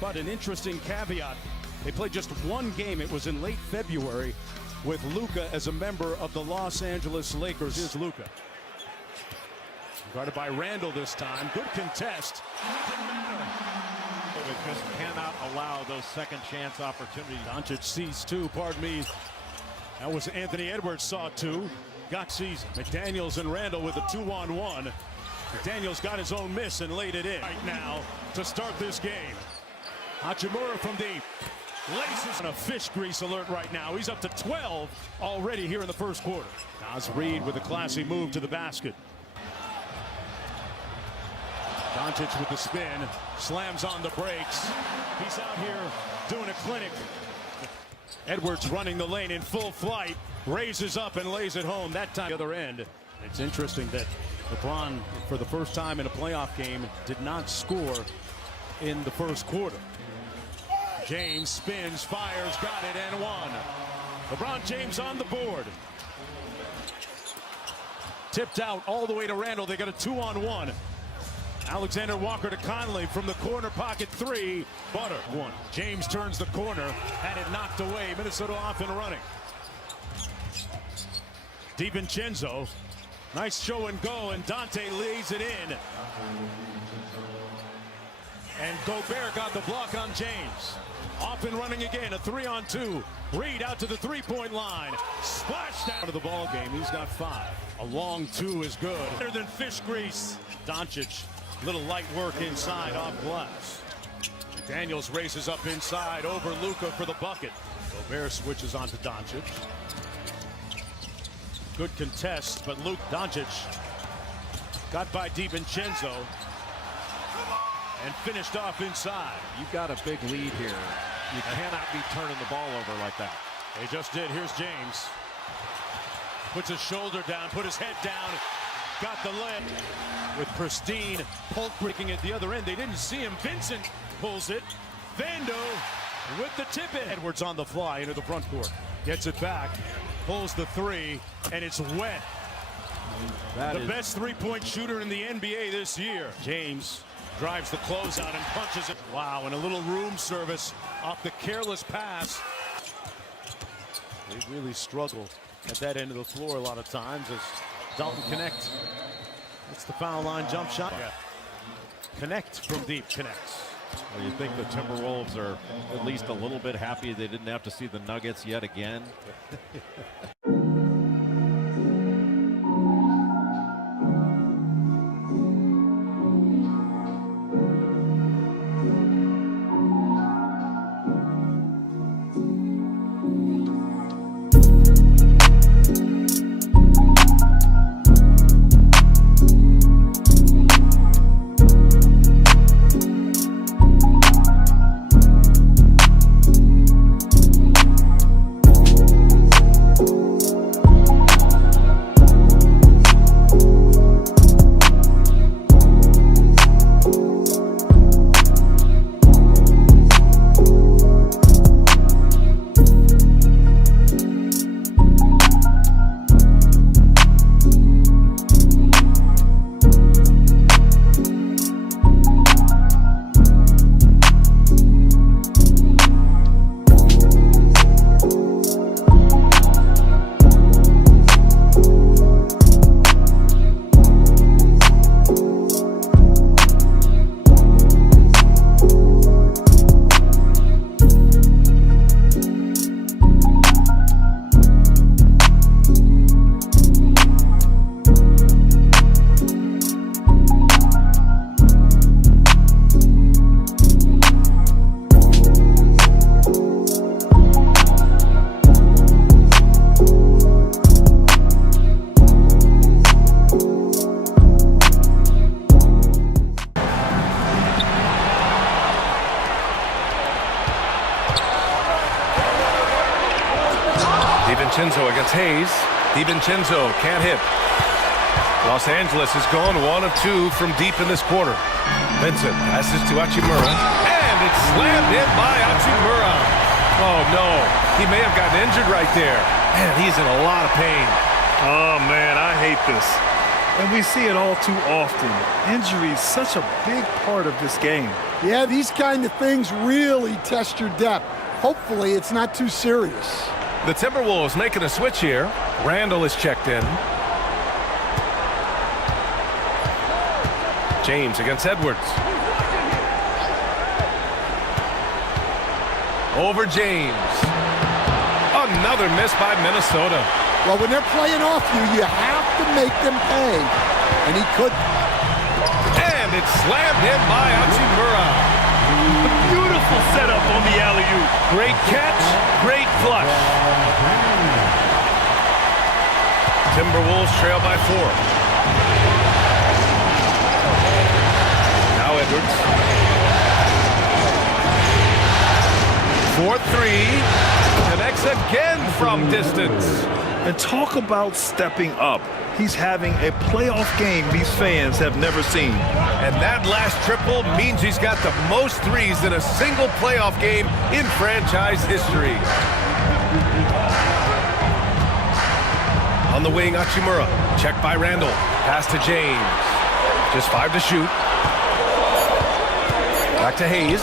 But an interesting caveat, they played just one game. It was in late February with Luka as a member of the Los Angeles Lakers. Here's Luka. Guarded by Randall this time. Good contest. It just cannot allow those second chance opportunities. Doncic sees two, pardon me. That was Anthony Edwards saw two. Got season. McDaniels and Randall with a 2-on-1. McDaniels got his own miss and laid it in right now to start this game. Hachimura from deep. Laces on a fish grease alert right now. He's up to 12 already here in the first quarter. Naz Reid with a classy move to the basket. Doncic with the spin, slams on the brakes. He's out here doing a clinic. Edwards running the lane in full flight, raises up and lays it home. That time the other end. It's interesting that LeBron, for the first time in a playoff game, did not score in the first quarter. James spins, fires, got it, and one. LeBron James on the board. Tipped out all the way to Randall. They got a 2-on-1. Alexander Walker to Conley from the corner pocket three. Butter one. James turns the corner, had it knocked away. Minnesota off and running. DiVincenzo, nice show and go, and Dante lays it in. And Gobert got the block on James. Off and running again, a 3-on-2. Reid out to the three-point line. Splash down to the ball game. He's got 5. A long 2 is good. Better than fish grease. Doncic, little light work inside off glass. McDaniels races up inside over Luka for the bucket. Gobert switches on to Doncic. Good contest, but Luke Doncic got by DiVincenzo and finished off inside. You've got a big lead here. You cannot be turning the ball over like that. They just did. Here's James. Puts his shoulder down, put his head down, got the leg. With pristine Polk breaking at the other end. They didn't see him. Vincent pulls it. Vando with the tip in. Edwards on the fly into the front court. Gets it back. Pulls the three, and it's wet. The best three-point shooter in the NBA this year. James drives the closeout and punches it. Wow, and a little room service off the careless pass. They really struggle at that end of the floor a lot of times as Dalton Knecht. It's the foul line jump shot. Yeah. Knecht from deep connects. Well, you think the Timberwolves are at least a little bit happy they didn't have to see the Nuggets yet again. DiVincenzo against Hayes. DiVincenzo can't hit. Los Angeles is going 1 of 2 from deep in this quarter. Vincent passes to Hachimura, and it's slammed in by Hachimura. Oh no, he may have gotten injured right there. Man, he's in a lot of pain. Oh man, I hate this. And we see it all too often. Injury is such a big part of this game. Yeah, these kind of things really test your depth. Hopefully it's not too serious. The Timberwolves making a switch here. Randall is checked in. James against Edwards. Over James. Another miss by Minnesota. Well, when they're playing off you, you have to make them pay. And he could. And it's slammed in by Hachimura. Beautiful setup on the alley-oop. Great catch, great flush. Timberwolves trail by 4. Now Edwards. 4-3. Connects again from distance. And talk about stepping up. He's having a playoff game these fans have never seen. And that last triple means he's got the most threes in a single playoff game in franchise history. On the wing, Hachimura. Checked by Randall. Pass to James. Just 5 to shoot. Back to Hayes.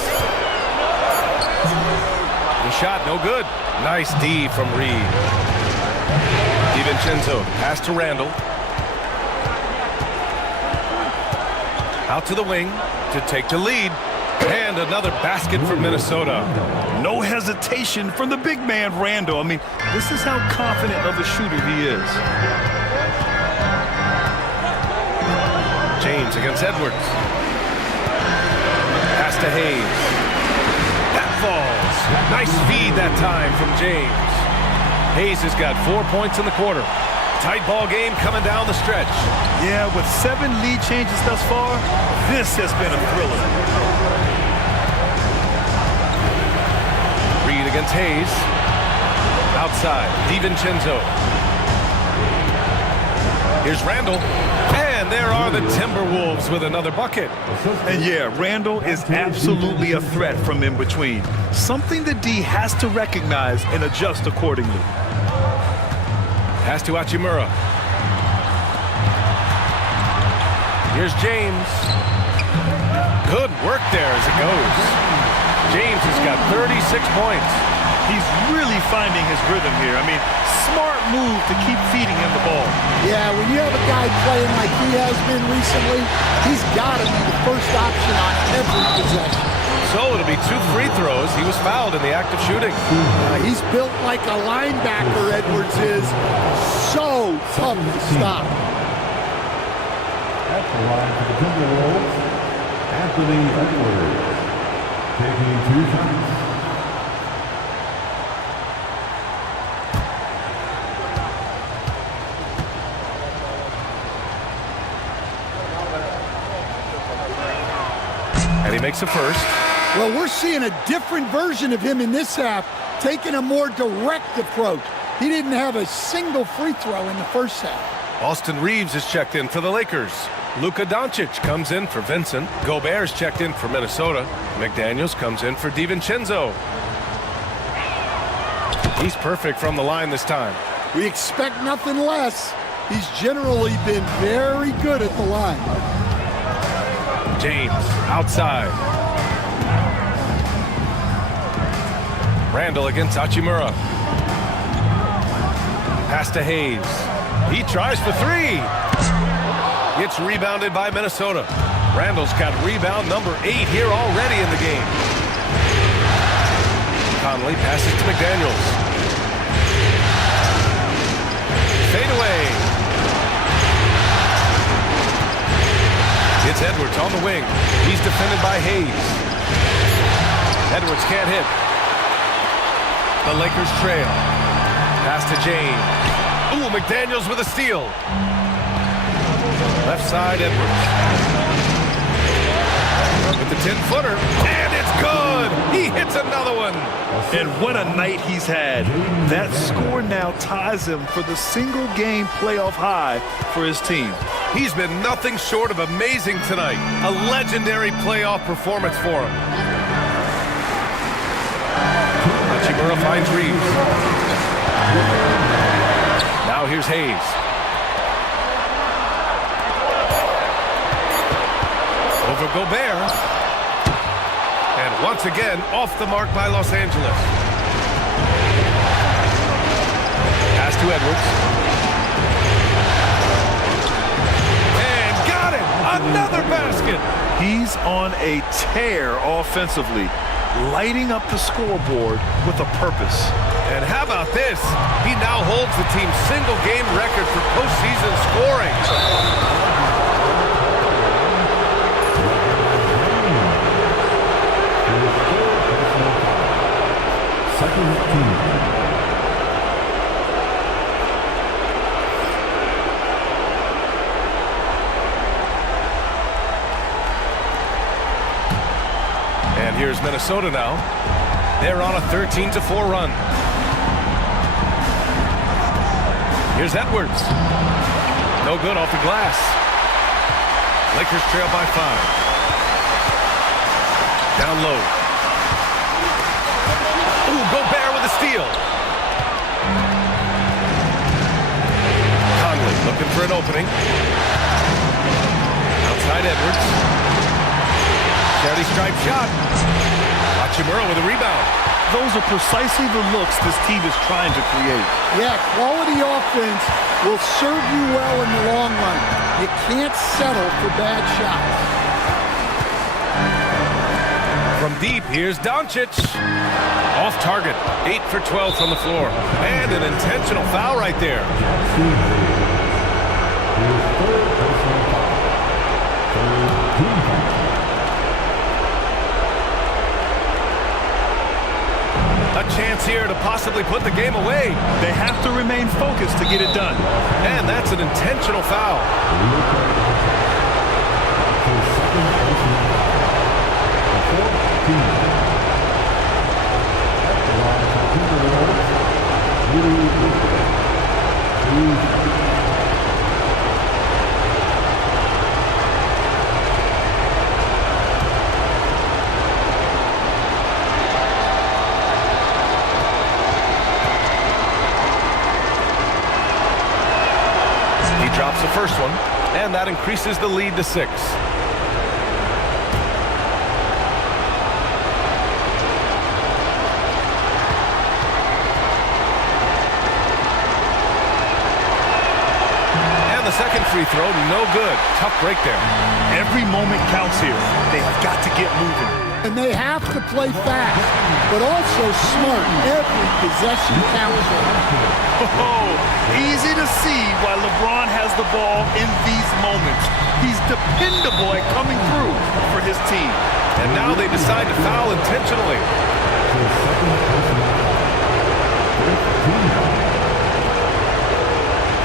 The shot, no good. Nice D from Reed. DiVincenzo, pass to Randall. Out to the wing to take the lead. And another basket for Minnesota. No hesitation from the big man, Randall. I mean, this is how confident of a shooter he is. James against Edwards. Pass to Hayes. That falls. Nice feed that time from James. Hayes has got 4 points in the quarter. Tight ball game coming down the stretch. Yeah, with 7 lead changes thus far, this has been a thriller. Reed against Hayes. Outside, DiVincenzo. Here's Randall. And there are the Timberwolves with another bucket. And yeah, Randall is absolutely a threat from in between. Something that D has to recognize and adjust accordingly. Pass to Hachimura. Here's James. Good work there as it goes. James has got 36 points. He's really finding his rhythm here. I mean, smart move to keep feeding him the ball. Yeah, when you have a guy playing like he has been recently, he's got to be the first option on every possession. So it'll be 2 free throws. He was fouled in the act of shooting. He's built like a linebacker, Edwards is. So tough to stop. At the line for the Timberwolves, Anthony Edwards, taking 2 shots. And he makes a first. Well, we're seeing a different version of him in this half, taking a more direct approach. He didn't have a single free throw in the first half. Austin Reeves is checked in for the Lakers. Luka Doncic comes in for Vincent. Gobert's checked in for Minnesota. McDaniels comes in for DiVincenzo. He's perfect from the line this time. We expect nothing less. He's generally been very good at the line. James outside. Randall against Hachimura. Pass to Hayes. He tries for 3. It's rebounded by Minnesota. Randall's got rebound number 8 here already in the game. Conley passes to McDaniels. Fade away. It's Edwards on the wing. He's defended by Hayes. Edwards can't hit. The Lakers trail. Pass to James. Ooh, McDaniels with a steal. Left side, Edwards. With the 10-footer. And it's good! He hits another one! And what a night he's had. That score now ties him for the single-game playoff high for his team. He's been nothing short of amazing tonight. A legendary playoff performance for him. Hachimura finds Reeves. Now here's Hayes. over Gobert. And once again, off the mark by Los Angeles. Pass to Edwards. And got it! Another basket! He's on a tear offensively, lighting up the scoreboard with a purpose. And how about this? He now holds the team's single-game record for postseason scoring. Second team. And here's Minnesota now. They're on a 13-4 run. Here's Edwards. No good off the glass. Lakers trail by 5. Down low. Ooh, Gobert with a steal. Conley looking for an opening. Outside Edwards. Charity stripe shot. Hachimura with a rebound. Those are precisely the looks this team is trying to create. Yeah, quality offense will serve you well in the long run. You can't settle for bad shots. From deep, here's Doncic. Off target, 8 for 12 from the floor. And an intentional foul right there. A chance here to possibly put the game away. They have to remain focused to get it done. And that's an intentional foul. He drops the first one, and that increases the lead to 6. The second free throw, no good. Tough break there. Every moment counts here. They have got to get moving. And they have to play fast, but also smart. Every possession counts. Oh, easy to see why LeBron has the ball in these moments. He's dependable at coming through for his team. And now they decide to foul intentionally.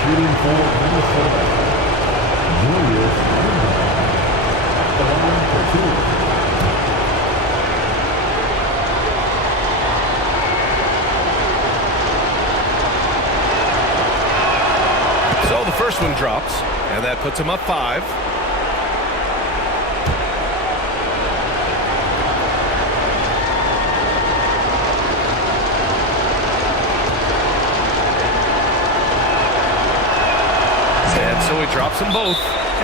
Shooting for Minnesota. Julius Randle. At the line for 2. So the first one drops, and that puts him up 5. So he drops them both,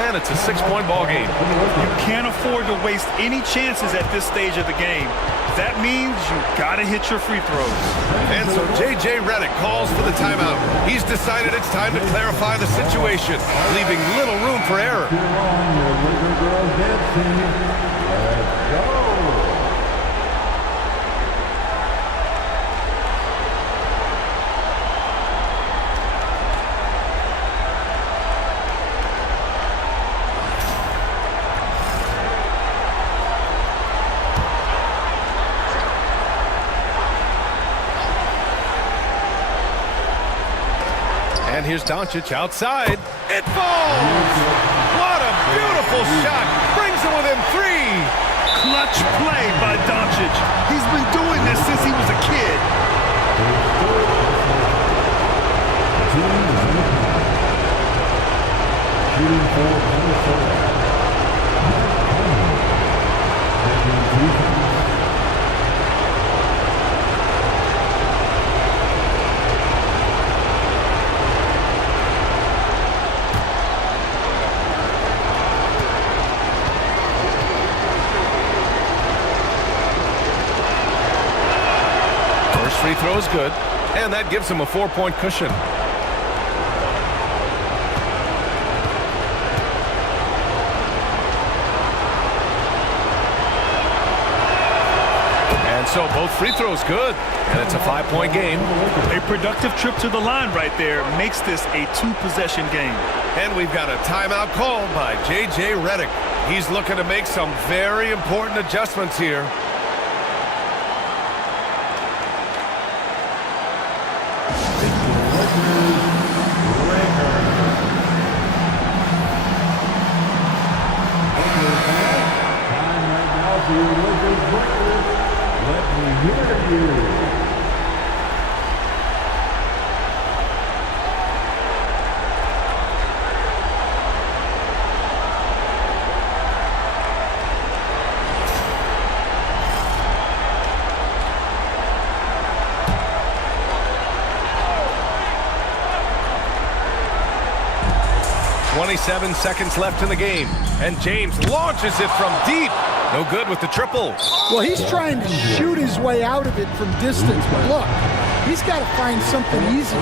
and it's a 6-point ball game. You can't afford to waste any chances at this stage of the game. That means you gotta hit your free throws. And so J.J. Redick calls for the timeout. He's decided it's time to clarify the situation, leaving little room for error. Let's go. And here's Doncic outside. It falls! What a beautiful shot! Brings him within 3! Clutch play by Doncic. He's been doing this since he was a kid. Shooting for Minnesota. free throw is good, and that gives him a 4-point cushion. And so both free throws good, and it's a 5-point game. A productive trip to the line right there makes this a 2-possession game. And we've got a timeout called by J.J. Redick. He's looking to make some very important adjustments here. .27 seconds left in the game, and James launches it from deep. No good with the triple. Well, he's trying to shoot his way out of it from distance, but look, he's got to find something easy.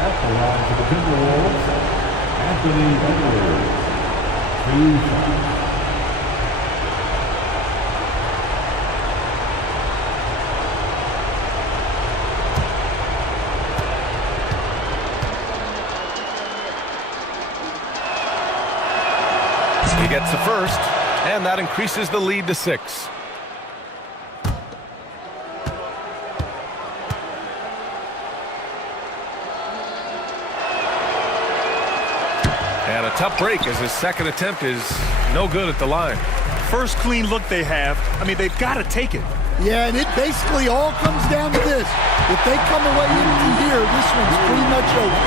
At the line for the Timberwolves, Anthony Edwards. 2 shots. He gets the first, and that increases the lead to 6. And a tough break as his second attempt is no good at the line. First clean look they have. I mean, they've got to take it. Yeah, and it basically all comes down to this. If they come away empty here, this one's pretty much over.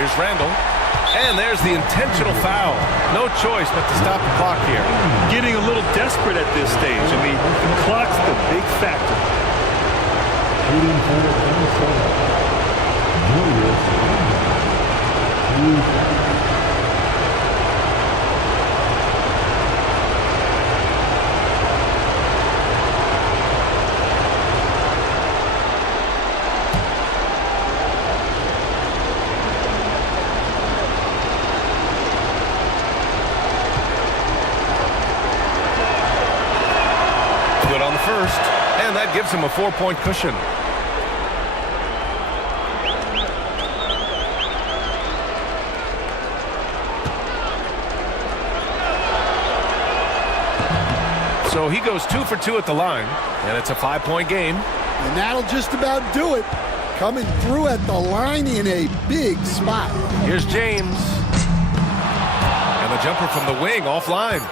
Here's Randall. And there's the intentional foul. No choice but to stop the clock here. Getting a little desperate at this stage. I mean, the clock's the big factor. Shooting for Minnesota, Julius Randle. 2 shots. On the first, and that gives him a 4-point cushion. So he goes 2 for 2 at the line, and it's a 5-point game. And that'll just about do it. Coming through at the line in a big spot. Here's James. And the jumper from the wing offline.